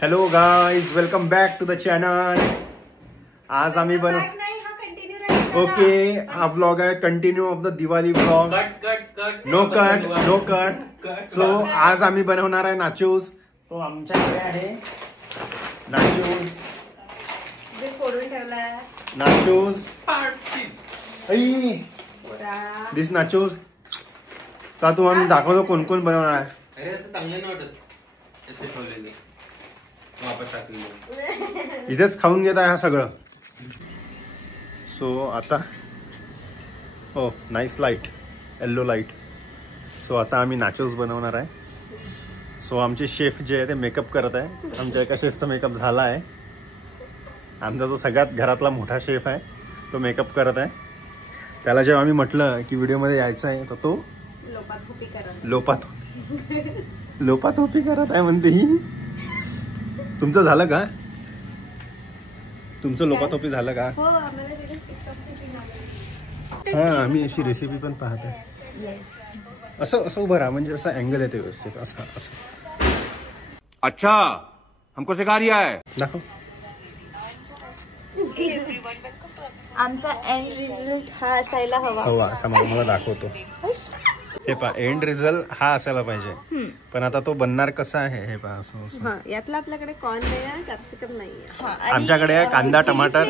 Hello guys, welcome back to the channel. आज आम्ही okay, हा ब्लॉग आहे continue of the Diwali blog. No cut. So आज आम्ही बनवणार आहे नाचोस. तो आमच्याकडे आहे नाचोस. दिस नाचोस. का तुम्हाला दाखवतो कोण कोण बनवणार आहे. इथेच खाऊन घेत आहे हा सगळं. सो आता हो, nice light, yellow light. So आता आम्ही नाचोस बनवणार आहे. सो आमचे शेफ जे आहे ते मेकअप करत आहे. आमच्या एका शेफचा मेकअप झाला आहे. आमचा जो सगळ्यात घरातला मोठा शेफ आहे तो मेकअप करत आहे. त्याला जेव्हा आम्ही म्हटलं की व्हिडिओमध्ये यायचं आहे तर तो लोपातोपी करत आहे म्हणते ही. तुमचं झालं का? तुमचं लोपातोपी झालं का? हा, आम्ही अशी रेसिपी पण पाहत आहे. असं उभं राहा, म्हणजे असं अँगल येते व्यवस्थित. असं अच्छा, हमको सिखा रिया है. दाखव. आमचा एंड रिझल्ट हा असायला हवा. थांबा, मला दाखवतो. हे पहा, एंड रिझल्ट हा असायला पाहिजे. पण आता तो बनणार कसा आहे हे पहा. असं यातला आपल्याकडे कॉर्न नाही आहे, कॅप्सिकम नाहीये. आमच्याकडे आहे कांदा टमाटर.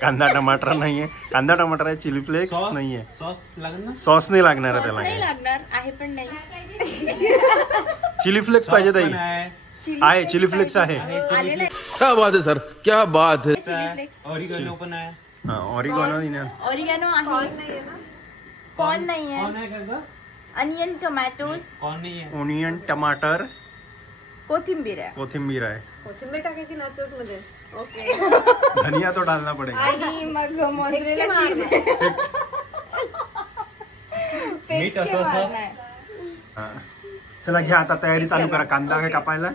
कांदा टमाटर नाहीये. कांदा टमाटर आहे, चिली फ्लेक्स नाहीये. सॉस नाही लागणार आहे त्याला. आहे पण नाही. चिली फ्लेक्स पाहिजे ताई. आहे, चिली फ्लेक्स आहे. क्या बात है सर, क्या बात है. ऑरिगॅनो पण आहे. ऑरिगॅनो आहे. कॉर्न नाही आहे. Onion tomatoes. ओनियन टमाटर. कोथिंबीर आहे. कोथिंबीर टाकायची नाचोस मध्ये. ओके. धनिया तो डालना पडेगा. आणि मग मोझरेला चीज. मीठ असं. चला घ्या, आता तयारी चालू करा. कांदा काय कापायला.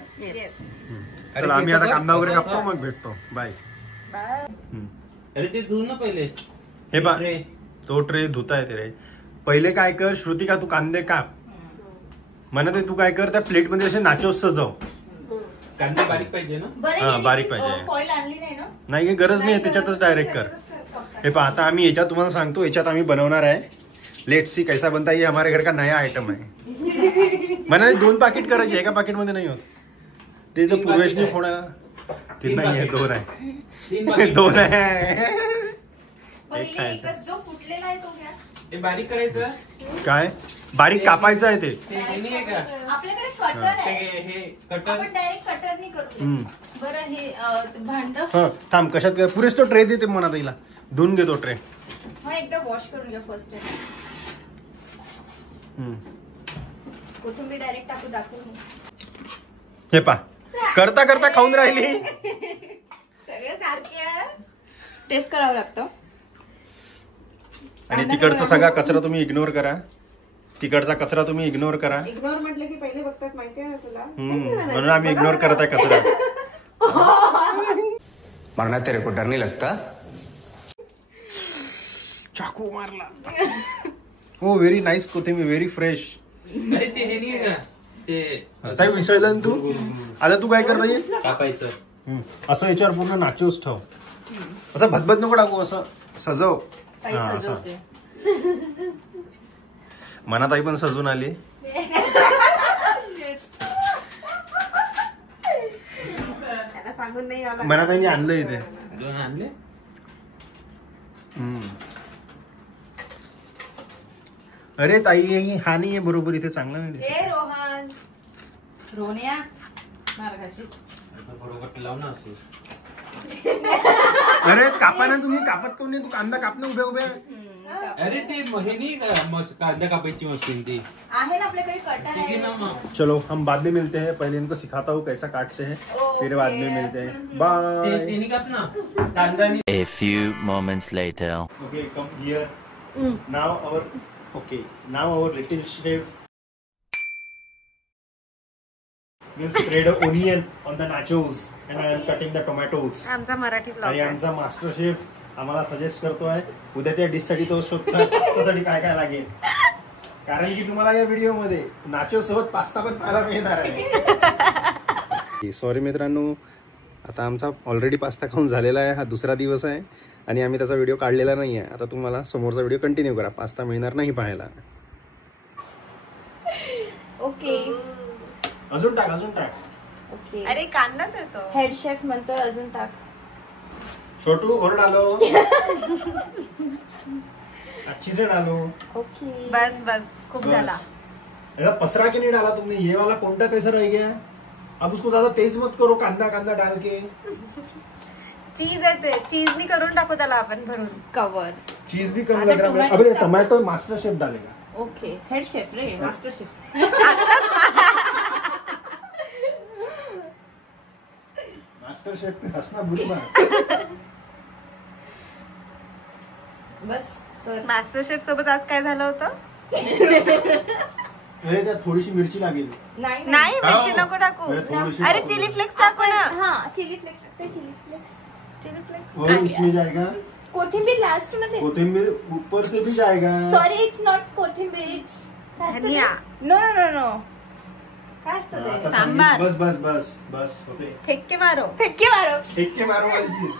चला आम्ही आता कांदा वगैरे कापतो, मग भेटतो. बाय. अरे ते धुवून ना पहिले. हे पा, तो ट्रे धुता येते रे. पहिले काय कर श्रुतिका, तू कांदे काप. म्हणत तू काय कर, त्या प्लेट मध्ये असे नाचोस सजव. कांदे बारीक पाहिजे ना. हा, बारीक पाहिजे. फॉईल आणली नाही ना. नाही, गरज नाही, त्याच्यातच डायरेक्ट कर. हे पहा, आता आम्ही याच्यात तुम्हाला सांगतो, याच्यात आम्ही बनवणार आहे. लेट्स सी कैसा बनता है. ये हमारे घर का नया आइटम है. मला 2 पाकिट करायचे, एका पाकिट मध्ये नाही होत. ते तर पूर्वेशने थोडा कितना आहे. 2 आहे. 2 आहे. एक खायचा. जो फुटलेला आहे तो घ्या. ते बारीक करायचं. काय बारीक कापायचं आहे ते. नाही आहे का आपल्याकडे कटर आहे. हे कटर आपण डायरेक्ट कटरनी करू. बरं, हे भांड. हा, थांब. कशात पुरेस तो ट्रे देते म्हणा तिला. धुवून घेतो ट्रे. हा, एकदा वॉश करून घ्या फर्स्ट टाइम. कोथिंबीर डायरेक्ट टाकू दाखवून. हे पा, करता करता खाऊन राहिली. सगळं सारखे टेस्ट करावं लागतं. आणि तिकडचा सगळा कचरा तुम्ही इग्नोर करा. तिकडचा कचरा तुम्ही इग्नोर करा. इग्नोर म्हटलं की पहिले बघतात, माहिती आहे ना तुला. म्हणून आम्ही इग्नोर करत आहे कचरा. मरना तेरे को डर नहीं लगता. चाकू मारला. हो, व्हेरी नाईस कोथिंबीर, व्हेरी फ्रेश. अरे ते हे नाही का ते आता विसरला ना तू. आता तू काय करता येईल कापायचं. असं याच्यावर पूर्ण नाचोस ठेव. असं भदभद नको टाकू, असं सजव. हा, असं. मनाताई पण सजून आली. मनाताईने आणलं इथे. 2 आणले. अरे ताई, हा नाही आहे बरोबर. इथे चांगला नाही दिसत. रोहन, रोनिया मार्गाशी बरोबर लाव ना असं. अरे कापा ना तुम्ही. कापत कोण नाही. तू कांदा काप ना उभ्या उभ्या. अरे ते हे नाही का कांदा कापायची मशीन ती आहे ना आपल्याकडे. कटर ठीक आहे ना. मग चलो हम बाद में मिलते हैं. पहले इनको सिखाता हूँ कैसा काटते हैं, फिर बाद में मिलते हैं. बाय. ते नाही काप ना कांदा. A few moments later. Okay, come here. Now our little chef will spread an onion on the nachos and I am cutting the tomatoes. आमचा मराठी ब्लॉग. आणि आमचा मास्टर शेफ आम्हाला सजेस्ट करतोय उद्या त्या डिश साठी तो शोधतोय पास्तासाठी काय काय लागेल. कारण की तुम्हाला या व्हिडिओ मध्ये नाचो सोबत पास्ता पण पाहायला मिळणार आहे. सॉरी मित्रांनो, आता आमचा ऑलरेडी पास्ता खाऊन झालेला आहे. हा दुसरा दिवस आहे आणि आम्ही त्याचा व्हिडिओ काढलेला नाही आहे. आता तुम्हाला समोरचा व्हिडिओ कंटिन्यू करा. पास्ता मिळणार नाही पाहायला. ओके अजून टाक, अजून टाक. ओके. अरे कांदाच येतो. हेड शेफ म्हणतोय अजून टाक. छोटू और डालो. अच्छी से डालो. ओके बस बस खूप झाला. ऐसा पसरा के नहीं डाला तुमने. ये वाला कौनटा कैसा रह गया. अब उसको ज्यादा तेज मत करो. कांदा कांदा डाल के. चीज येते. चीज नी करून टाकू त्याला आपण भरून. कवर. चीज भी कम आता लग रहा है. टोमॅटो अबे टाक. टमाटो मास्टर शेफ डालेगा. ओके हेड शेफ रे मास्टर शेफ. मास्टर शेफ पे हंसना भूल मत. बस सर. मास्टर शेफ सोबत आज काय झालं होतं. अरे त्यात थोडीशी मिरची लागेल. नाही नाही मिरची नको टाकू. अरे थोडीशी अरे टाकू. चिली फ्लेक्स टाकू ना. हा चिली फ्लेक्स टाकते. Chilli flakes. Chilli flakes. और इसमें जाएगा कोथिंबीर लास्ट मध्ये. कोथिंबीर. ऊपर से भी जाएगा. Sorry it's not kothimbir. It's dhania. No no no no. काय असतं आता ते. सांबार. बस बस बस बस होते. फेक्के मारो. फेक्के मारो. ठेके मारो वाली चीज.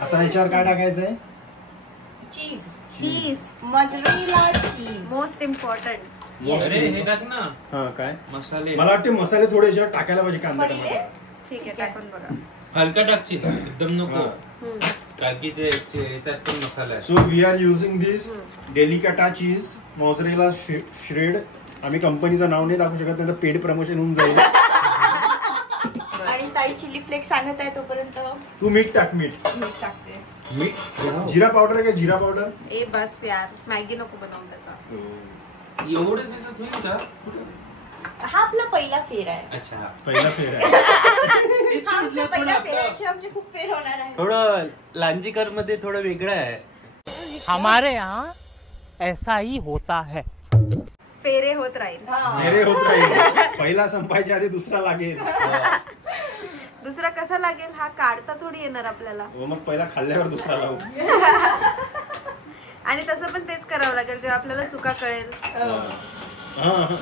आता याच्यावर काय टाकायचंय. Cheese. Cheese. Mozzarella cheese. Most important. अरे हे टाक ना हा काय. मसाले. मला वाटते मसाले थोडे याच्यावर टाकायला पाहिजे. कांदा पहिले? टमाटर. ठीक आहे टाकून बघा. हलका टाकशील एकदम नको. हा. कारण की ते त्यात पण मसाला आहे. So we are using this delicata cheese mozzarella shred. आम्ही कंपनीचं नाव नाही टाकू शकत नाही तर पेड प्रमोशन होऊन जाईल. आणि ताई चिली फ्लेक्स आणत आहे तोपर्यंत तू मीठ टाक. मीठ मीठ टाकते. मीठ. जिरा पावडर आहे का. जिरा पावडर. ए बस यार मॅगी नको बनवून त्याचा. एवढंच येतात होईल का. हा आपला पहिला फेर आहे. अच्छा पहिला फेर आहे. हा आमचा पहिला फेर आहे. असे आमचे खूप फेर होणार आहे. थोडं लांजीकर मध्ये थोडं वेगळं आहे. हमारे यहाँ ऐसा ही होता है. फेरे होत राहील. फेरे होत राहील. पहिला संपायच्या आधी दुसरा लागेल. दुसरा कसा लागेल. हा काढता थोडी येणार आपल्याला. मग पहिला खाल्ल्यावर दुसरा लावू. आणि तसं पण तेच करावं लागेल जेव्हा आपल्याला चुका कळेल.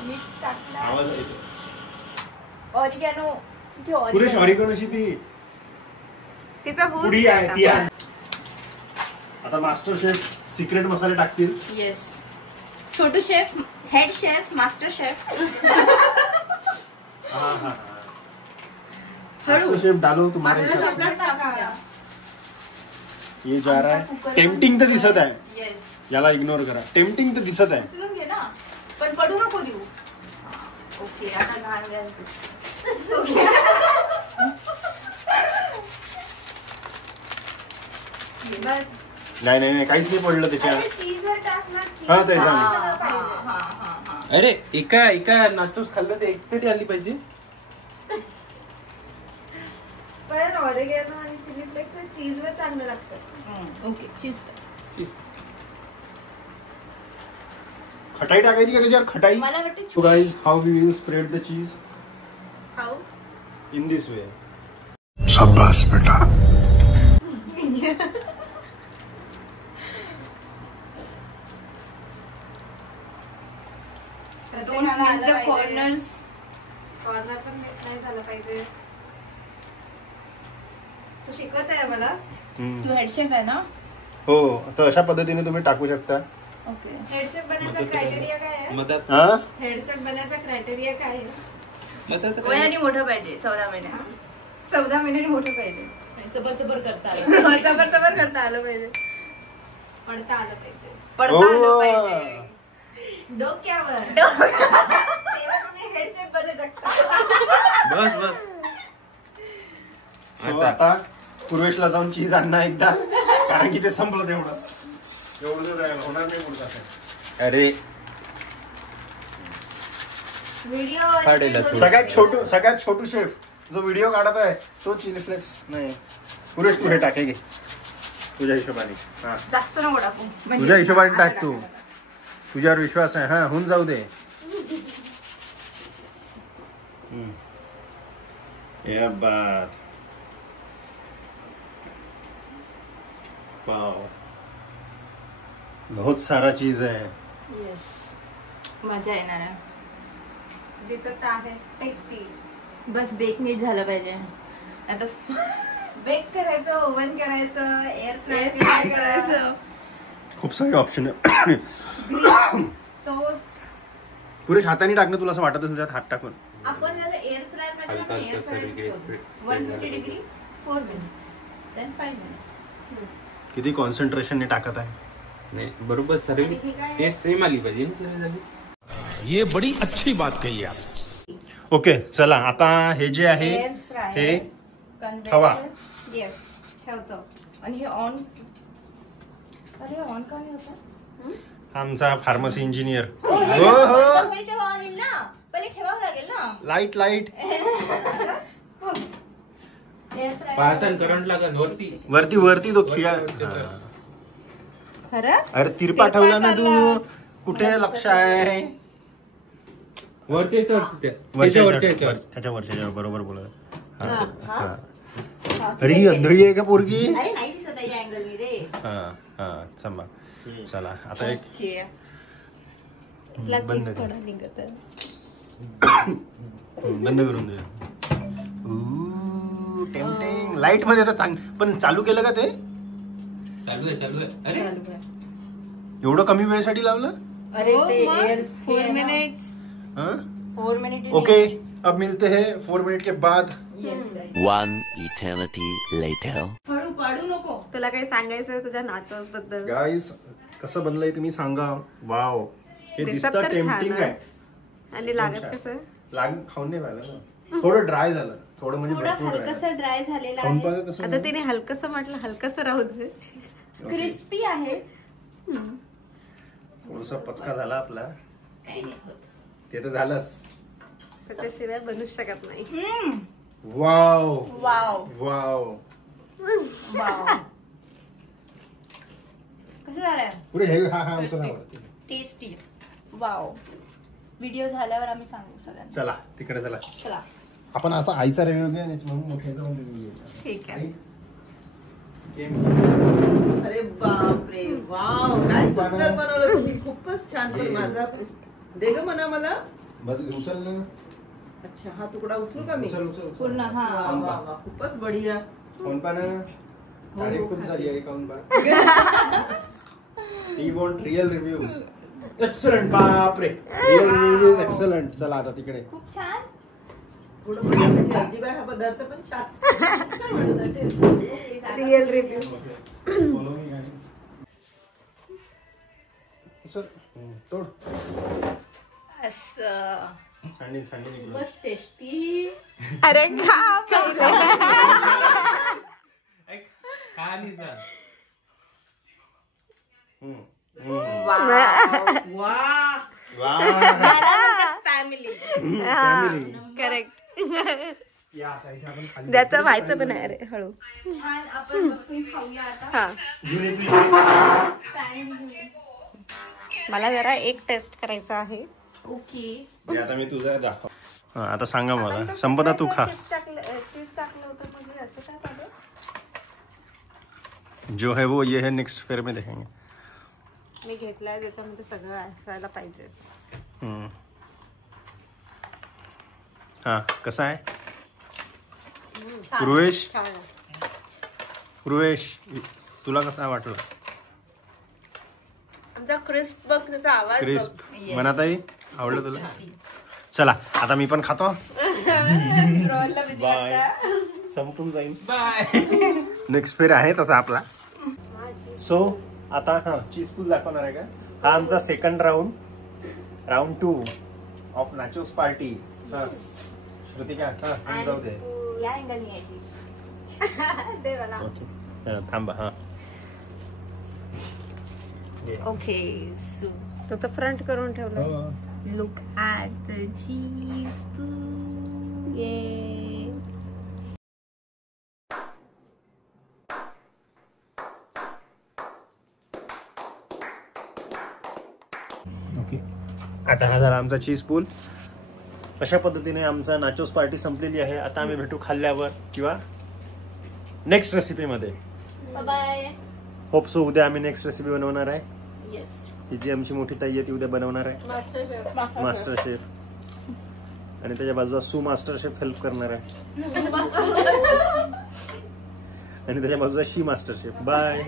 मीठ टाकला. आवाज येतो. ऑरिगॅनो. पुरेश ऑरिगॅनोची ती तिचा हूस पुडी आहे ती आहे. आता मास्टर शेफ सिक्रेट मसाले टाकतील. Yes. Chhotu chef. Head chef. Master chef. Master chef डालो तुम्हारे मास्टर हिसाब से. शेफला. ये जा रहा है. टेम्पटिंग तर दिसत आहे. येस. याला इग्नोर करा. टेम्पटिंग तर दिसत आहे. उचलून घे ना. पण पडू नको देऊ. ओके आता घाण गॅस. बस. नाही नाही नाही काहीच नाही पडलं त्याच्यात. चीजवर टाकणार. हा ते जाऊ. अरे एका एका नाचूस खाल्लं ते एक तरी आली पाहिजे. पण ऑरिगॅनो आणि चिली फ्लेक्स चीजवर चांगलं लागतं. ओके चीज. खटाई टाकायची का त्याच्यावर. खटाई. मला वाटतं So guys, how we will spread the cheese खाऊ. in this way. शाबाश बेटा. Don't miss the corners. Corner पण नाही झालं पाहिजे. तू शिकवत आहे मला. तू हेड शेफ आहे ना. हो तर अशा पद्धतीने तुम्ही टाकू शकता. ओके. हेडशेफ बनायचा क्रायटेरिया काय आहे. मदत हा हेडशेफ बनायचा क्रायटेरिया काय आहे. मदत वयाने मोठं पाहिजे. 14 महिने. 14 महिन्याने मोठं पाहिजे. जबर करता आलं. जबर करता आलं पाहिजे. पडता आलं पाहिजे. पडता आलं पाहिजे. डोक्यावर. तेव्हा तुम्ही हेडशेफ बनू शकता. बस बस. So, आता पूर्वेशला जाऊन चीज आणणार एकदा कारण की ते संपलं तेवढं. एवढं होणार नाही पुढचा. अरे व्हिडिओ सगळ्यात छोटू शेफ जो व्हिडिओ काढत आहे तो चिली फ्लेक्स नाही. पुरेश पुढे टाके घे तुझ्या हिशोबाने. हा जास्त नको टाकू. तुझ्या हिशोबाने टाक. तू तुझ्यावर विश्वास आहे. हा होऊन जाऊ दे. या बात. वाव बहुत सारा चीज है. येस. मजा येणार आहे. दिसत आहे टेस्टी. बस बेक नीट झालं पाहिजे. आता बेक करायचं, ओव्हन करायचं, एअर फ्राय करायचं, खूप सारे ऑप्शन आहे. टोस्ट. पुरेश हाताने टाकणं तुला असं वाटत असेल त्यात हात टाकून. आपण त्याला एअर फ्रायर मध्ये हलका एअर हलका fryer degree 150 degree 4 minutes then 5 minutes. किती कॉन्सन्ट्रेशनने टाकत आहे. नाही बरोबर सर्व आणि हे काय? टेस्ट सेम आली पाहिजे ना सर्व झाली. ये बड़ी अच्छी बात कही आप. ओके चला आता हे जे आहे एअर फ्रायर हे हवा. येस ठेवतो. आणि हे ऑन. अरे ऑन का नाही होता? आमचा फार्मसी इंजिनियर. पहिले ठेवावं लागेल ना, पहिले ठेवावं लागेल ना. लाईट लाईट एअर फ्रायर पासन करंट लागत वरती. वरती वरती तो खिळा. खरं अरे तिरपा ठेवला ना तू. कुठे लक्ष आहे. वरती त्याच्या वरच्या बरोबर बोलत. अरे ही अंधळी आहे का पोरगी. अरे नाही दिसत आहे या अँगल नी रे. हा चला चला आता एक बंद कर. बंद करून दे. टेम्पटिंग. लाईट मध्ये आता पण चालू केलं का ते. चालू आहे अरे एवढं कमी वेळेसाठी लावलं. अरे ते एअर 4 मिनिट्स. 4 मिनिट. ओके अब मिलते हैं 4 मिनट के बाद. One eternity later. हळू पाडू नको. तुला काही सांगायचं तुझ्या नाचोस बद्दल. गाईस कसं बनलंय तुम्ही सांगा. वाव हे दिसत दिसतं तर टेम्पटिंग छान आहे. आणि लागत कसं खाऊन नाही पाहिलं ना. थोडं ड्राय झालं. थोडं म्हणजे थोडं भरपूर dry. हलकसं ड्राय झालेलं खाऊन आहे. पाहिलं कसं. आता तिने हलकसं म्हटलं हलकसं राहू दे. क्रिस्पी आहे. थोडासा पचका झाला आपला. ते तर झालंच. त्याच्याशिवाय बनू शकत नाही. Wow wow wow wow. कसं झालंय. पुरे हे हा आमचं नाव आहे. टेस्टी. वाव. व्हिडिओ झाल्यावर आम्ही सांगू सगळ्यांना. चला तिकडे चला. चला आपण आता आईचा रिव्ह्यू घ्या म्हणून मोठ्याचा रिव्ह्यू घेऊ. ठीक आहे. अरे बापरे वाव काय सुंदर बनवलं तुम्ही. खूपच छान. पण माझा दे ग म्हणा मला. बस उचल ना. अच्छा हा तुकडा उचलू का मी. उचल पूर्ण. हा वा, वा, वा. खूपच बढिया. फोन पा ना. तारीफ खूप झाली आहे काऊन पा. T want real reviews. Excellent. बापरे रिअल रिव्ह्यूज एक्सलंट. चला आता तिकडे. खूप छान. थोडं बढिया. अजिबात हा पदार्थ पण छान. काय म्हणतात टेस्ट. Real review. फॉलो मी गाडी. सर तोड. असं सांडी निघाली. बस टेस्टी. अरे खा पहिले. फॅमिली. करेक्ट. त्याचं व्हायचं पण आहे. अरे हळू. छान आपण बसून खाऊया आता. मला जरा एक टेस्ट करायचा आहे. ओके. आता मी तुझा दाखव. आता सांगा मला. संपदा तू खा. चीज टाकलं होतं म्हणजे असं काय पाहिजे. जो है वो ये है. नेक्स्ट फेर में देखेंगे. मी घेतलाय त्याच्यामध्ये सगळं असायला पाहिजे. हा कसा आहे पूर्वेश तुला कसा वाटलं. आमचा क्रिस्प बघ त्याचा आवाज. क्रिस्प मनाताई आवडलं तुला. चला आता मी पण खातो. बाय. संपून जाईल. बाय. नेक्स्ट फेर आहे तसा आपला. सो आता हा चीज पूल दाखवणार आहे का. हा आमचा second round 2 of nachos party. Shrutika हा जाऊ दे. या अँगल नी यायची. दे मला. थांबा. हा ओके सो तो तर फ्रंट करून ठेवला. लुक ॲट द चीज. ये ओके. आता हा झाला आमचा चीज पूल. अशा पद्धतीने आमचा नाचोस पार्टी संपलेली आहे. आता आम्ही भेटू खाल्ल्यावर किंवा नेक्स्ट रेसिपी मध्ये. बाय. होप सो उद्या आम्ही नेक्स्ट रेसिपी बनवणार आहे. येस. ही जी आमची मोठी ताई आहे ती उद्या बनवणार आहे. Master chef. आणि त्याच्या बाजूला सू मास्टर शेफ हेल्प करणार आहे आणि त्याच्या बाजूला शी मास्टर शेफ. बाय.